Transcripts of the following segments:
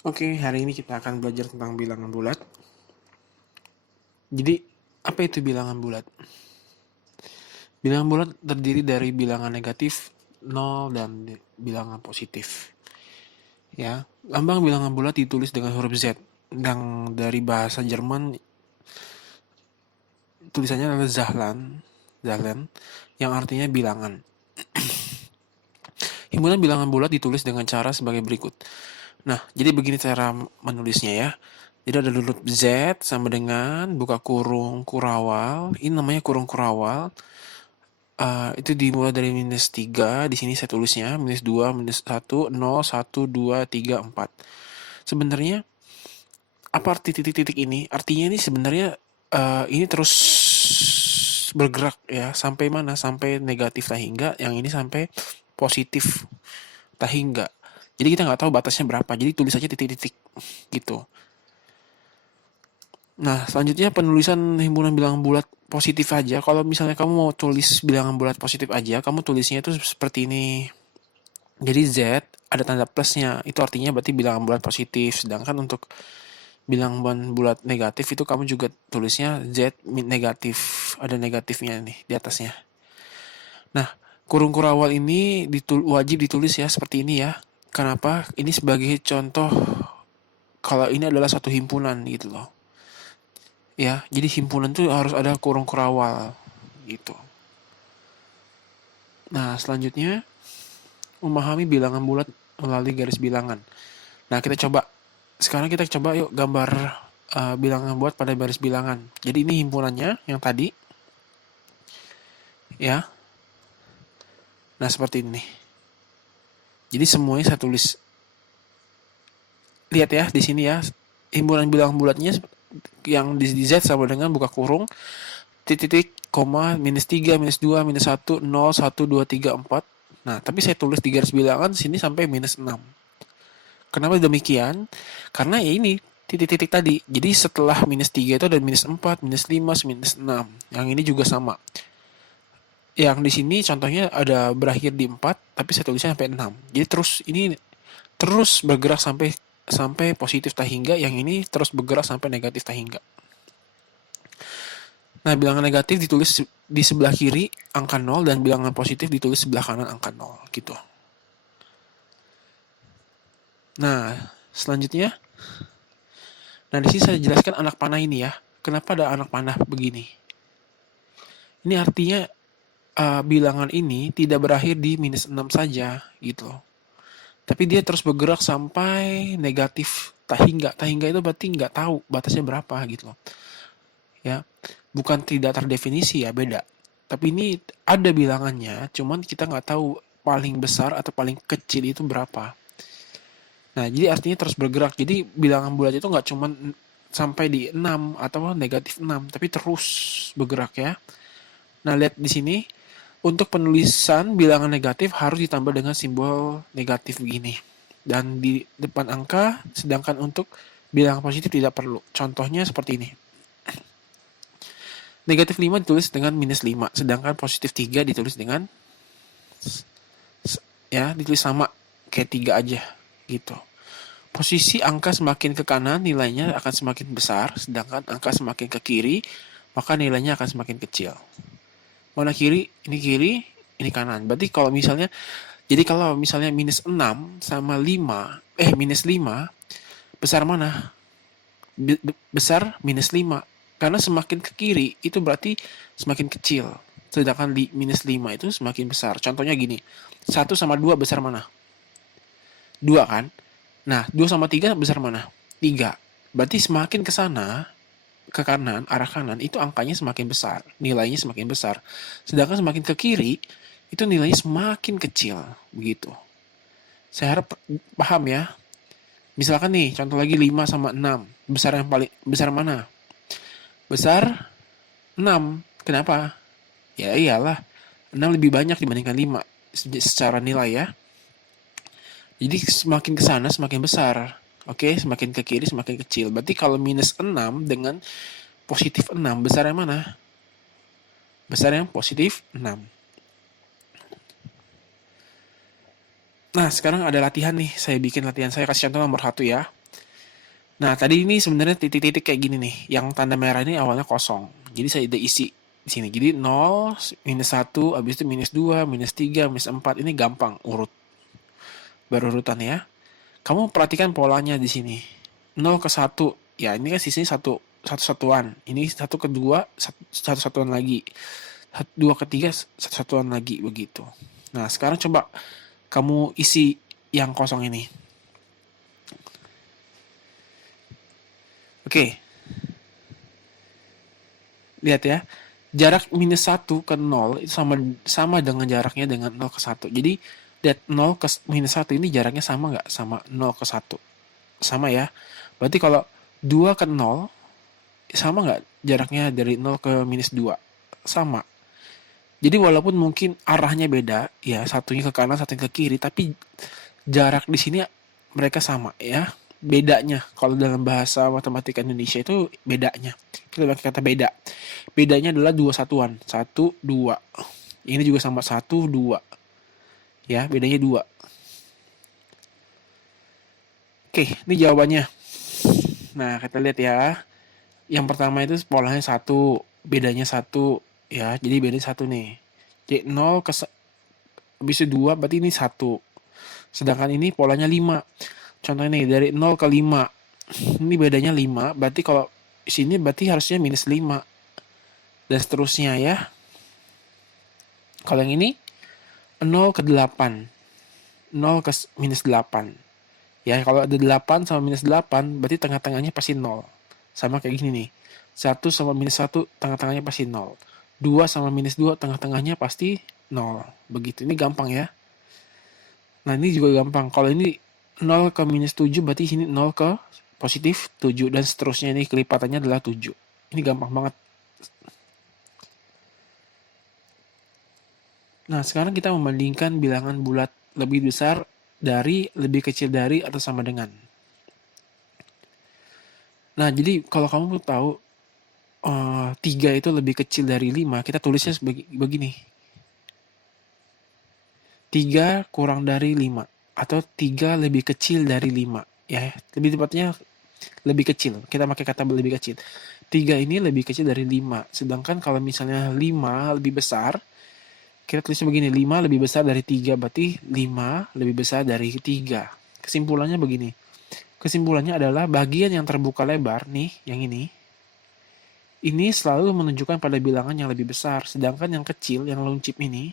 Oke, hari ini kita akan belajar tentang bilangan bulat. Jadi, apa itu bilangan bulat? Bilangan bulat terdiri dari bilangan negatif, nol, dan bilangan positif. Ya, lambang bilangan bulat ditulis dengan huruf Z. Dan dari bahasa Jerman, tulisannya adalah Zahlen, yang artinya bilangan. Himpunan bilangan bulat ditulis dengan cara sebagai berikut. Nah, jadi begini cara menulisnya ya. Jadi ada huruf Z sama dengan buka kurung kurawal. Ini namanya kurung kurawal. Itu dimulai dari -3. Di sini saya tulisnya -2, -1, 0, 1, 2, 3, 4. Sebenarnya apa arti titik-titik ini? Artinya ini sebenarnya ini terus bergerak ya, sampai mana? Sampai negatif tahingga, yang ini sampai positif tahingga. Jadi kita nggak tahu batasnya berapa. Jadi tulis aja titik-titik gitu. Nah, selanjutnya penulisan himpunan bilangan bulat positif aja. Kalau misalnya kamu mau tulis bilangan bulat positif aja, kamu tulisnya itu seperti ini. Jadi Z ada tanda plusnya, itu artinya berarti bilangan bulat positif. Sedangkan untuk bilangan bulat negatif itu kamu juga tulisnya Z negatif, ada negatifnya nih di atasnya. Nah, kurung kurawal ini wajib ditulis ya seperti ini ya. Kenapa? Ini sebagai contoh kalau ini adalah satu himpunan gitu loh. Ya, jadi himpunan tuh harus ada kurung kurawal gitu. Nah, selanjutnya memahami bilangan bulat melalui garis bilangan. Nah, kita coba. Sekarang kita coba yuk gambar bilangan bulat pada garis bilangan. Jadi ini himpunannya yang tadi. Ya. Nah, seperti ini. Jadi semuanya saya tulis. Lihat ya di sini ya. Himpunan bilangan bulatnya yang di Z sama dengan buka kurung titik, koma, -3, -2, -1, 0, 1, 2, 3, 4. Nah, tapi saya tulis di garis bilangan sini sampai -6. Kenapa demikian? Karena ya ini titik-titik tadi. Jadi setelah -3 itu ada -4, -5, -6. Yang ini juga sama. Yang di sini contohnya ada berakhir di 4, tapi saya tulisnya sampai 6. Jadi terus ini terus bergerak sampai sampai positif tahingga, yang ini terus bergerak sampai negatif tahingga. Nah, bilangan negatif ditulis di sebelah kiri angka 0 dan bilangan positif ditulis sebelah kanan angka 0 gitu. Nah, selanjutnya, nah di sini saya jelaskan anak panah ini ya. Kenapa ada anak panah begini? Ini artinya bilangan ini tidak berakhir di -6 saja gitu loh. Tapi dia terus bergerak sampai negatif tahingga. Tahingga itu berarti nggak tahu batasnya berapa gitu loh. Ya, bukan tidak terdefinisi ya, beda. Tapi ini ada bilangannya, cuman kita nggak tahu paling besar atau paling kecil itu berapa. Nah, jadi artinya terus bergerak. Jadi bilangan bulat itu nggak cuman sampai di 6 atau negatif 6, tapi terus bergerak ya. Nah, lihat di sini, untuk penulisan bilangan negatif harus ditambah dengan simbol negatif begini. Dan di depan angka, sedangkan untuk bilangan positif tidak perlu. Contohnya seperti ini. Negatif 5 ditulis dengan -5, sedangkan positif 3 ditulis dengan ya, ditulis sama kayak 3 aja gitu. Posisi angka semakin ke kanan nilainya akan semakin besar, sedangkan angka semakin ke kiri maka nilainya akan semakin kecil. Mana kiri? Ini kanan. Berarti kalau misalnya -6 sama -5 besar mana? Besar -5. Karena semakin ke kiri itu berarti semakin kecil. Sedangkan di -5 itu semakin besar. Contohnya gini. 1 sama 2 besar mana? 2 kan? Nah, 2 sama 3 besar mana? 3. Berarti semakin ke sana, ke kanan, arah kanan, itu angkanya semakin besar. Nilainya semakin besar. Sedangkan semakin ke kiri, itu nilainya semakin kecil. Begitu. Saya harap paham ya. Misalkan nih, contoh lagi 5 sama 6. Besar yang paling besar mana? Besar 6. Kenapa? Ya iyalah. 6 lebih banyak dibandingkan 5 secara nilai ya. Jadi semakin ke sana semakin besar. Oke, semakin ke kiri semakin kecil. Berarti kalau -6 dengan positif 6, besar yang mana? Besar yang positif 6. Nah, sekarang ada latihan nih. Saya bikin latihan, saya kasih contoh nomor 1 ya. Nah, tadi ini sebenarnya titik-titik kayak gini nih. Yang tanda merah ini awalnya kosong. Jadi saya udah isi di sini. Jadi 0, minus 1, habis itu minus 2, minus 3, minus 4. Ini gampang urut. Berurutan ya. Kamu perhatikan polanya di sini. 0 ke 1. Ya, ini kan sisanya satu satuan. Ini 1 ke 2, satu satuan lagi. 2 ke 3, satu satuan lagi. Begitu. Nah, sekarang coba kamu isi yang kosong ini. Oke, lihat ya. Jarak minus 1 ke 0 itu sama dengan jaraknya dengan 0 ke 1. Jadi, lihat 0 ke minus 1 ini jaraknya sama nggak sama 0 ke 1? Sama ya. Berarti kalau 2 ke 0, sama nggak jaraknya dari 0 ke minus 2? Sama. Jadi walaupun mungkin arahnya beda, ya satunya ke kanan, satunya ke kiri, tapi jarak di sini mereka sama ya. Bedanya kalau dalam bahasa matematika Indonesia itu bedanya. Kita pakai kata beda. Bedanya adalah dua satuan. 1, 2. Ini juga sama 1, 2. Ya, bedanya 2. Oke, ini jawabannya. Nah, kita lihat ya. Yang pertama itu polanya 1, bedanya 1 ya. Jadi bedanya 1 nih. Jadi 0 ke habis itu 2 berarti ini 1. Sedangkan ini polanya 5. Contohnya nih dari 0 ke 5. Ini bedanya 5, berarti kalau sini berarti harusnya minus 5. Dan seterusnya ya. Kalau yang ini 0 ke 8. 0 ke minus 8. Ya, kalau ada 8 sama minus 8, berarti tengah-tengahnya pasti 0. Sama kayak gini nih. 1 sama minus 1, tengah-tengahnya pasti 0. 2 sama minus 2, tengah-tengahnya pasti 0. Begitu, ini gampang ya. Nah, ini juga gampang. Kalau ini 0 ke minus 7, berarti sini 0 ke positif 7. Dan seterusnya ini kelipatannya adalah 7. Ini gampang banget. Nah, sekarang kita membandingkan bilangan bulat lebih besar dari, lebih kecil dari, atau sama dengan. Nah, jadi kalau kamu tahu 3 itu lebih kecil dari 5, kita tulisnya begini. 3 kurang dari 5. Atau 3 lebih kecil dari 5. Ya, lebih tepatnya lebih kecil. Kita pakai kata lebih kecil. 3 ini lebih kecil dari 5. Sedangkan kalau misalnya 5 lebih besar, kita tulisnya begini, 5 lebih besar dari 3, berarti 5 lebih besar dari 3. Kesimpulannya begini. Kesimpulannya adalah bagian yang terbuka lebar, nih, yang ini selalu menunjukkan pada bilangan yang lebih besar. Sedangkan yang kecil, yang launcip ini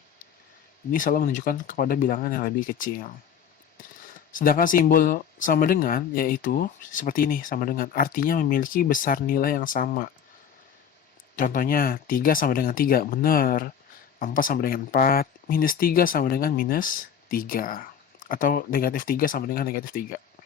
selalu menunjukkan kepada bilangan yang lebih kecil. Sedangkan simbol sama dengan, yaitu seperti ini, sama dengan. Artinya memiliki besar nilai yang sama. Contohnya, 3 sama dengan 3, benar. 4 sama dengan 4, minus 3 sama dengan minus 3. Atau negatif 3 sama dengan negatif 3.